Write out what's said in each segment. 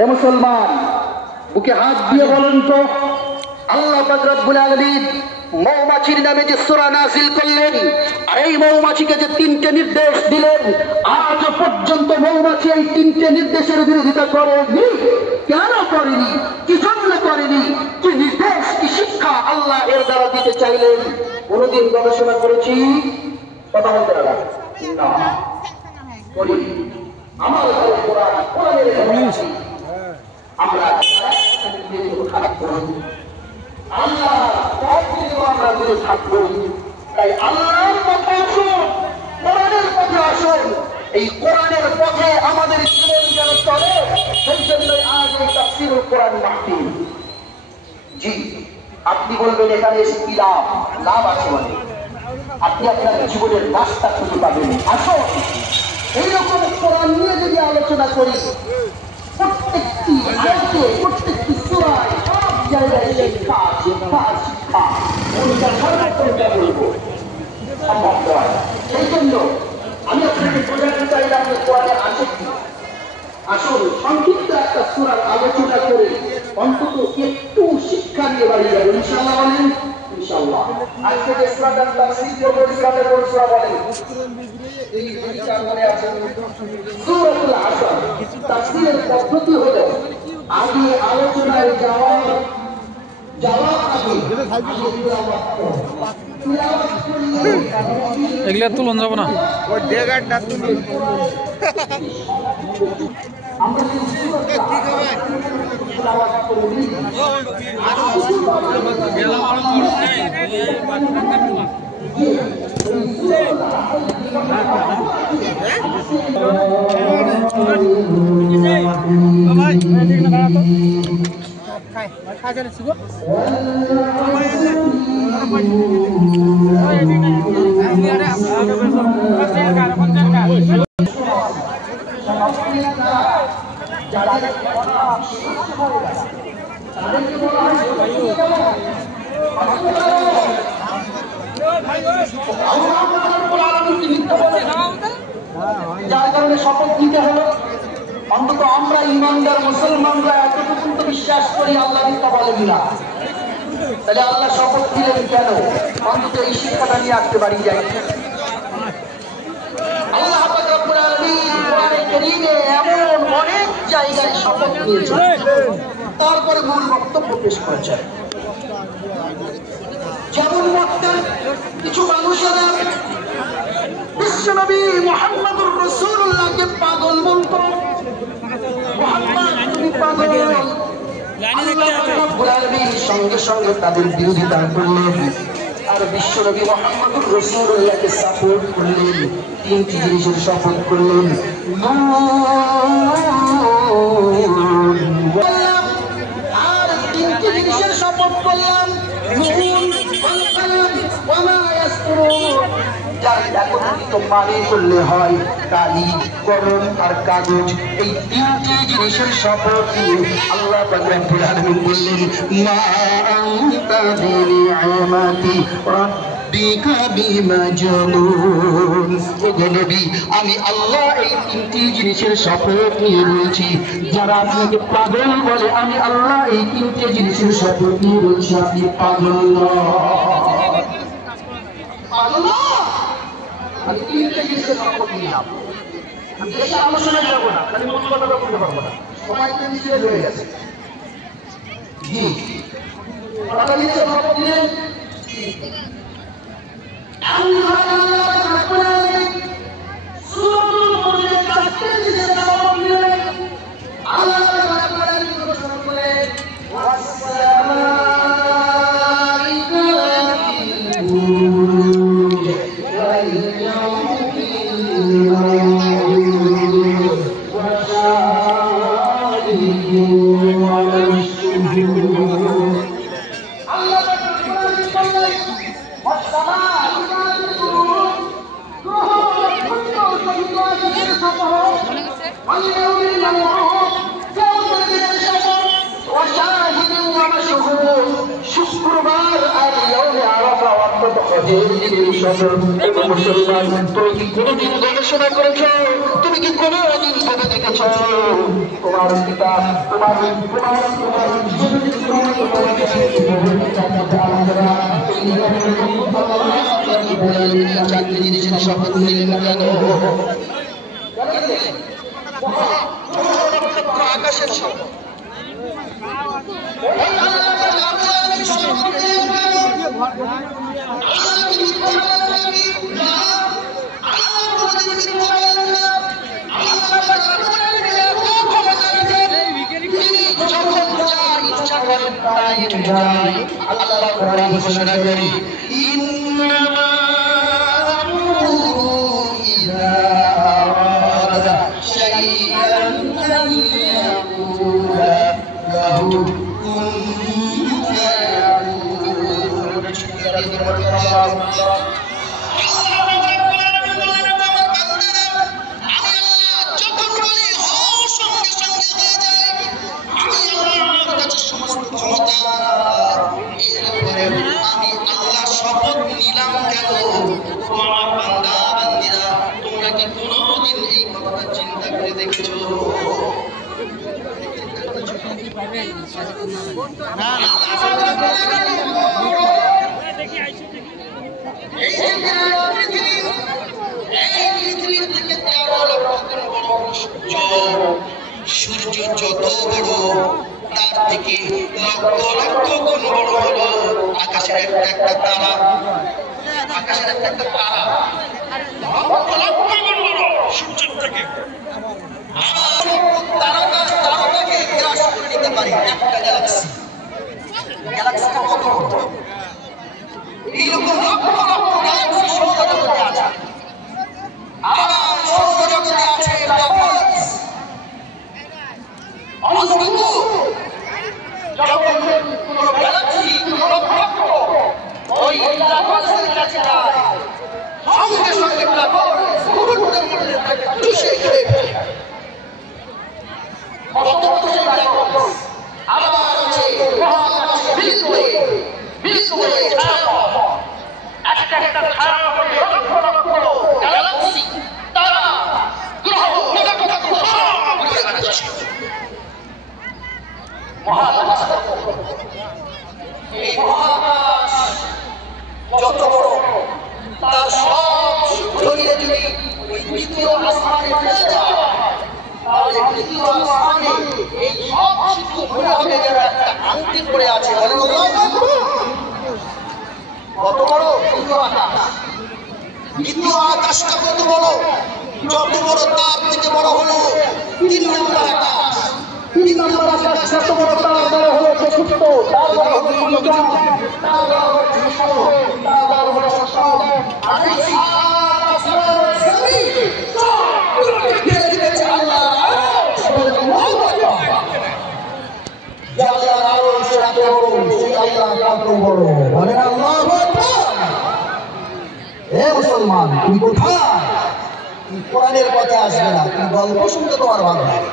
এ মুসলমান, বুকে হাত দিয়ে বলেন তো, আল্লাহ পাক রব্বুল আলামিন মৌমাছির নামে যে সূরা নাযিল করলেন, এই মৌমাছিকে যে তিনটে নির্দেশ দিলেন, আজ পর্যন্ত মৌমাছি এই তিনটে নির্দেশের বিরোধিতা করেনি। কেন করেনি? কি জন্য করেনি? কি নির্দেশ, কি শিক্ষা আল্লাহ এর দ্বারা দিতে চাইলেন? কোনদিন গবেষণা করেছি? কথা বলতে না করি। আমার কোরআন, কোরআনের আমরা আমরা দূরে থাকবো। তাই আল্লাহর পথে আসুন, কোরআনের পথে আসুন। এই কোরআনের পথে আমাদের জীবন যেন চলে, সেই জন্যই আজ এই তাফসীরুল কোরআন মাহফিল। জি, আপনি বলবেন এখানে এসে কি লাভ? লাভ আছে মানে আপনি আপনার জীবনের রাস্তা খুঁজে পাবেন। আসুন, এইরকম কোরআন নিয়ে যদি আলোচনা করি, প্রত্যেকটি আয়াতে, প্রত্যেকটি সূরায়, সব জায়গায় শিক্ষা শিক্ষা শিক্ষা, বলবো সম্ভব নয়। সেই জন্য আমি আপনাকে বোঝাতে চাইলাম যে কোরআনে আছে কি। আসুন, সংক্ষিপ্ত একটা সূরার আলোচনা করে অন্তত একটু শিক্ষা নিয়ে বাড়ি যাবো ইনশাআল্লাহ। বলেন ইনশাআল্লাহ। আজকে যে সূরাটা তাফসীর করব, সূরাটা কোন সূরা বলেন? এই দুইটা মনে আছে, সূরাতুল আসর। তাফসীরের পদ্ধতি হলো আগে আলোচনায় জবাব এগুলা তুলন যাব না। যার কারণে শপথ নিতে হলো। অন্তত আমরা ইমানদার মুসলমানরা এতটুকু তো বিশ্বাস করি আল্লাহ মিথ্যা বলেন না। তাহলে আল্লাহ শপথ দিলেন কেন? অন্তত এই শিক্ষাটা নিয়ে আসতে পারি যাই। আল্লাহ পাক রব্বুল আলামিন কোরআনে কারীমে এমন অনেক জায়গায় শপথ নিয়েছেন, তারপরে মূল বক্তব্য পেশ করেছেন। যেমন মক্কার কিছু মানুষেরা বিশ্বনবী মুহাম্মদুর রাসূলুল্লাহকে পাগল বলতো। মুহাম্মদ তুমি পাগল। সঙ্গে সঙ্গে তাদের বিরোধিতা করলেন আর বিশ্বনবী মুহাম্মদুর রাসূলুল্লাহকে সাপোর্ট করলেন। তিনটি জিনিসের শপথ করলেন, আর তিনটি জিনিসের শপথ করলাম, যার একত্রিত মানে করলে হয় কালি, কলম আর কাগজ। এই তিনটি জিনিসের শপথ আল্লাহ পাক রব্বুল আলামিন বললেন, মা আনতা বিনিআমাতি রাব্বিকা বিমাজনুন। ওগো নবী, আমি আল্লাহ এই তিনটি জিনিসের শপথ নিয়ে বলছি। যারা আপনাকে পাগল বলে, আমি আল্লাহ এই তিনটি জিনিসের শপথ নিয়ে বলছি, আপনি পাগল নয়। আমি তিনটে জিনিসের শপথ নিলাম। আমি বেশি আলোচনা যাবো না, খালি মূল কথাটা বলতে পারবো না, সময় তো মিশিয়ে হয়ে গেছে। জি, তারা নিচে শপথ দিলেন, শুক্রবার আর ইয়াউমে আরাফা অন্তত মুসলমান, তুমি কি কোনোদিন গবেষণা করেছ? তুমি কি কোনোদিন ভেবে দেখেছ তোমার পিতা চাকরি জিনিসের শপথ নিলেন কেন? আকাশের শপথ। আল্লাহ কোরআন ঘোষণা করে ইন্নামা আমরুহু ইযা আরাদা শাইআন আন ইয়াকুলা লাহু কুন ফায়াকুন। তোমরা কি কোনদিন এই কথাটা চিন্তা করে দেখেছো? সূর্য যত বড় তার থেকে লক্ষ লক্ষ গুণ বড় হলো আকাশের একটা তারা। আকাশের একটা তারা লক্ষ লক্ষ গুণ বড় সূর্যের থেকে। তারাটাকে গ্রাস করে নিতে পারি একটা গ্যালাক্সি। গ্যালাক্সিটা কত বড়? এইরকম লক্ষ লক্ষ গ্যালাক্সি সৌরজগতে আছে। আবার সৌরজগতে আছে যখন কোনো গ্যালাক্সি কোনো নক্ষত্র ওই ব্ল্যাক হোলের কাছে যায় সঙ্গে সঙ্গে ব্ল্যাক হোল মুহূর্তের মধ্যে তাকে চুষে খেয়ে ফেলে। কত কত সেই ব্ল্যাক হোল। আবার আছে মহাকাশে বিশ্বয়ে ছায়াপথ। একটা একটা ছায়াপথে লক্ষ লক্ষ গ্যালাক্সি তারা গ্রহ নক্ষত্র সব ঘুরে বেড়াচ্ছে। এই মহাকাশ যত বড় তার সব ধরিয়ে যদি ওই দ্বিতীয় আসমানে ফেলে দেওয়া তাহলে দ্বিতীয় আসমানে এই সব কিছু মনে হবে যেন একটা আংটি পড়ে আছে। কত বড় দ্বিতীয় আকাশ? দ্বিতীয় আকাশটা কত বড়? যত বড় তার থেকে বড় হলো 3 নম্বর আকাশ। 3 নম্বর আকাশ যত বড় তার বড় হলো চতুর্থ, তার বড় হলো পঞ্চম, তার বড় হলো ষষ্ঠ, তার বড় হলো সপ্তম। আর এই সাত আসমান জমিন সবগুলোকে ঘিরে রেখেছে আল্লাহ। আল্লাহু আকবার। যার আরশ এত বড় সেই আল্লাহ কত বড়, বলেন আল্লাহু আকবার। হে মুসলমান, তুমি কোথায়? তুমি কোরআনের কথা আসবে না, তুমি গল্প শুনতে তোমার ভালো লাগে,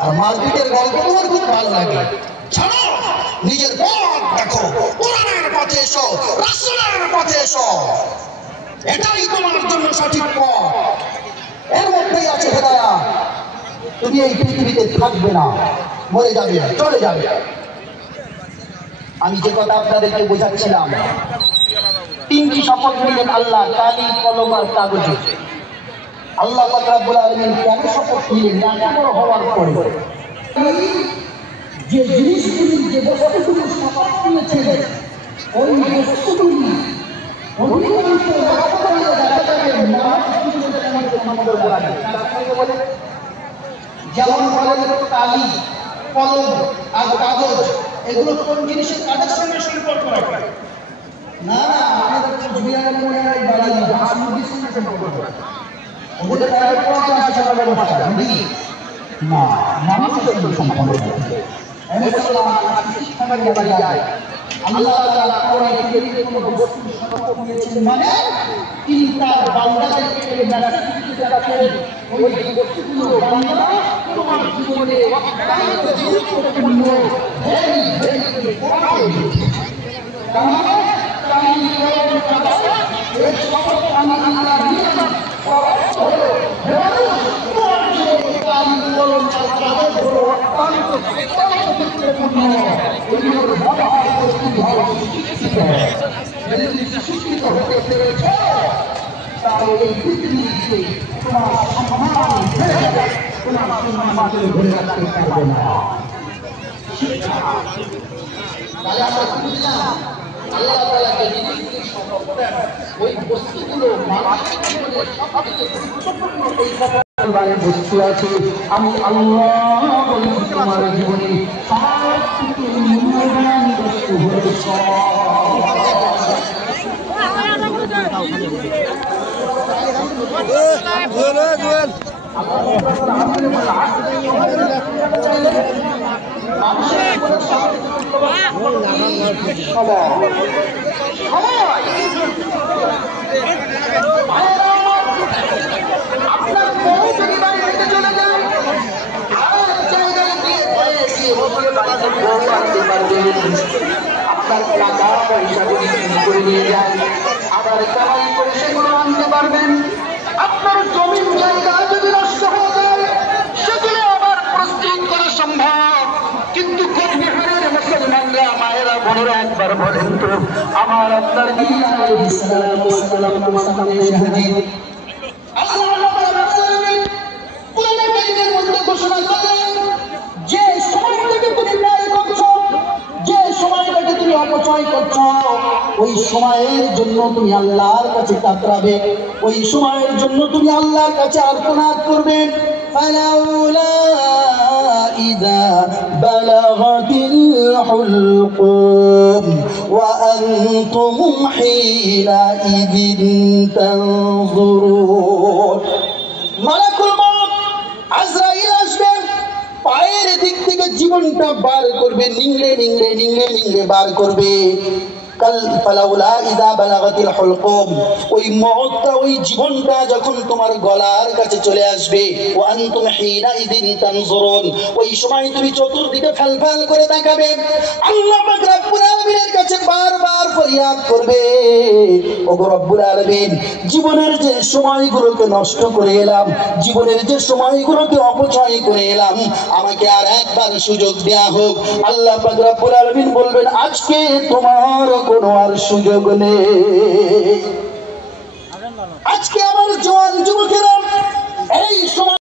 আর মারপিটের গল্প তোমার খুব ভালো লাগে। ছাড়ো, নিজের পথ দেখো, কোরআনের পথে এসো, রাসূলের পথে এসো, এটাই তোমার জন্য সঠিক পথ। এর মধ্যেই আছে হেদায়েত। তুমি এই পৃথিবীতে থাকবে না, মরে যাবে, চলে যাবে। আমি যে কথা আপনাদেরকে বোঝাচ্ছিলাম, 3টি শপথ নিলেন আল্লাহ, কালি কলম আর কাগজে। আল্লাহ পাক রব্বুল আলামিন কেন শপথ নিলেন? এত বড় হওয়ার পরে যে জিনিসগুলি, যে বস্তুগুলি শপথ নিয়েছেন, ওই বস্তুগুলি অধিকাংশ যেমন বলেন কালি কলম আর কাগজ, এগুলো কোন জিনিসের কাজের সঙ্গে সম্পর্ক রাখে? না না, আমাদের কোচবিহারের মনে হয় বাড়ি মুরগির সঙ্গে সম্পর্ক রাখে। ওদের তারা কোন আসা ব্যবস্থা নাকি না, মানুষের সঙ্গে সম্পর্ক রাখে। আল্লাহ তাআলা কোরআনে কারীমে কোন বস্তুর শপথ নিয়েছেন মানে তিনি তার বান্দাদেরকে মেসেজ দিতে যাচ্ছেন, ওই বস্তুগুলো বান্দারা তোমার জীবনে অত্যন্ত গুরুত্বপূর্ণ। শিক্ষিত হতে পেরেছ তাহলে এই পৃথিবীতে তোমার সম্মান তোমার সম্মানকে ধরে রাখতে পারবে না। তাহলে আমরা বুঝলাম আল্লাহ তাআলাকে জিনিসগুলি সম্পর্কে ওই বস্তুগুলো মানুষের জীবনে সবথেকে গুরুত্বপূর্ণ এই ব্যাপারে বস্তু আছে। আমি আল্লাহ বলি তোমার জীবনে সবথেকে মূল্যবান বস্তু হলো আপনার বউ যদি বাড়ি থেকে চলে যায় আর জায়গায় গিয়ে আপনার টাকা পয়সাগুলি করে নিয়ে যায়, আবার কামাই করে সেগুলো আনতে পারবেন। আপনার জমিন জায়গা যদি নষ্ট হয়ে যায় সেগুলো আবার প্রস্তুত করা সম্ভব। কিন্তু কোচবিহারের মুসলমানরা, মায়েরা, বোনেরা একবার বলেন তো, আমার আপনার ঘোষণা করেন যে সময়টাকে তুমি ব্যয় করছো, যে সময়টাকে তুমি অপচয় করছো, ওই সময়ের জন্য তুমি আল্লাহর কাছে কাতরাবে, ওই সময়ের জন্য তুমি আল্লাহর কাছে আর্তনাদ করবে। ফালাউলা ইযা বালাগাতিল হুলকুম ওয়া আনতুম হিনা ইযিন তানজুরুন। মালাকুল মউত আজরাইল আসবে, পায়ের দিক থেকে জীবনটা বার করবে, নিংড়ে নিংড়ে নিংড়ে নিংড়ে বার করবে। কাল ফালাউলা ইযা বালাগাতিল হুলকুম, ওই মউতটা, ওই জীবনটা যখন তোমার গলার কাছে চলে আসবে, ওয়া আনতুম হিনা ইযিন তানজুরুন, ওই সময় তুমি চতুর্দিকে ফালফাল করে তাকাবে, আল্লাহ পাক রব্বুল আলামিনের কাছে বারবার ফরিয়াদ করবে, ওগো রব্বুল আলামিন, জীবনের যে সময়গুলোকে নষ্ট করে এলাম, জীবনের যে সময়গুলোকে অপচয় করে এলাম, আমাকে আর একবার সুযোগ দেয়া হোক। আল্লাহ পাক রব্বুল আলামিন বলবেন, আজকে তোমার কোনো আর সুযোগ নেই। আজকে আমার জওয়ান যুবকেরা এই সময়